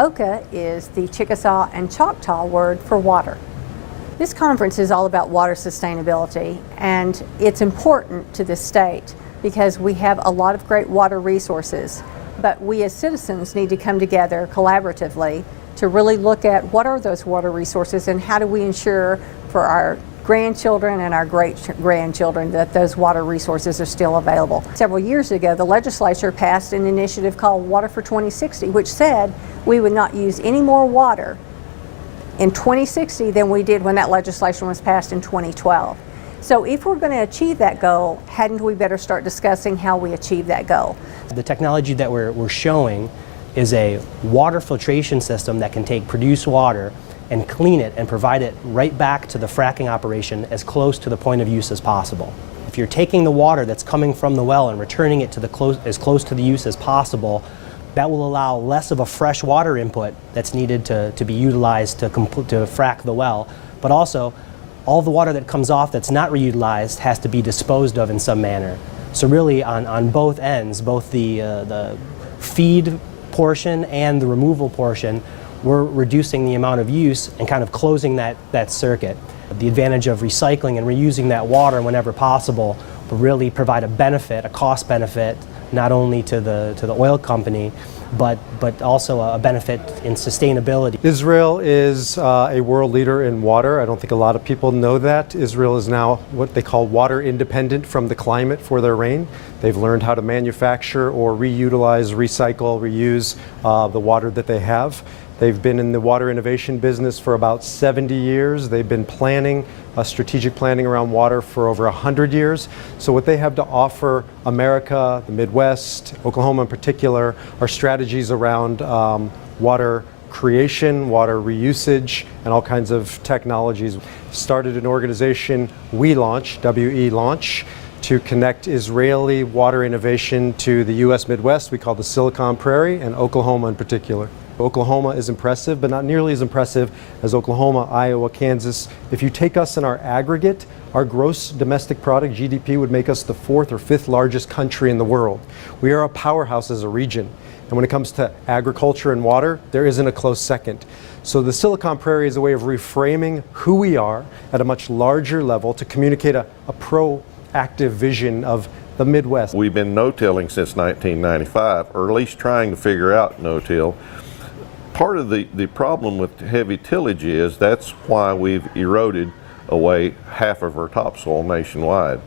Oka is the Chickasaw and Choctaw word for water. This conference is all about water sustainability, and it's important to this state because we have a lot of great water resources, but we as citizens need to come together collaboratively to really look at what are those water resources and how do we ensure for our grandchildren and our great-grandchildren that those water resources are still available. Several years ago, the legislature passed an initiative called Water for 2060, which said we would not use any more water in 2060 than we did when that legislation was passed in 2012. So if we're going to achieve that goal, hadn't we better start discussing how we achieve that goal? The technology that we're showing is a water filtration system that can take produced water and clean it and provide it right back to the fracking operation as close to the point of use as possible. If you're taking the water that's coming from the well and returning it to as close to the use as possible, that will allow less of a fresh water input that's needed to be utilized to frack the well, but also all the water that comes off that's not reutilized has to be disposed of in some manner. So really on both ends, both the feed portion and the removal portion, we're reducing the amount of use and kind of closing that circuit. The advantage of recycling and reusing that water whenever possible will really provide a benefit, a cost benefit, not only to the oil company, but also a benefit in sustainability. Israel is a world leader in water. I don't think a lot of people know that. Israel is now what they call water independent from the climate for their rain. They've learned how to manufacture or reutilize, recycle, reuse the water that they have. They've been in the water innovation business for about 70 years. They've been planning, strategic planning around water for over 100 years. So what they have to offer America, the Midwest, Oklahoma in particular, are strategies around water creation, water reusage, and all kinds of technologies. Started an organization we launched, WE Launch, to connect Israeli water innovation to the U.S. Midwest. We call the Silicon Prairie, and Oklahoma in particular. Oklahoma is impressive, but not nearly as impressive as Oklahoma, Iowa, Kansas. If you take us in our aggregate, our gross domestic product, GDP, would make us the 4th or 5th largest country in the world. We are a powerhouse as a region. And when it comes to agriculture and water, there isn't a close second. So the Silicon Prairie is a way of reframing who we are at a much larger level to communicate a proactive vision of the Midwest. We've been no-tilling since 1995, or at least trying to figure out no-till. Part of the problem with heavy tillage is that's why we've eroded away half of our topsoil nationwide.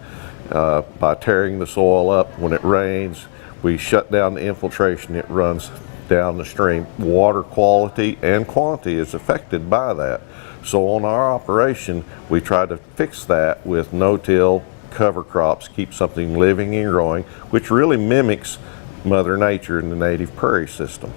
By tearing the soil up when it rains, we shut down the infiltration, it runs down the stream. Water quality and quantity is affected by that. So on our operation, we try to fix that with no-till, cover crops, keep something living and growing, which really mimics Mother Nature in the native prairie system.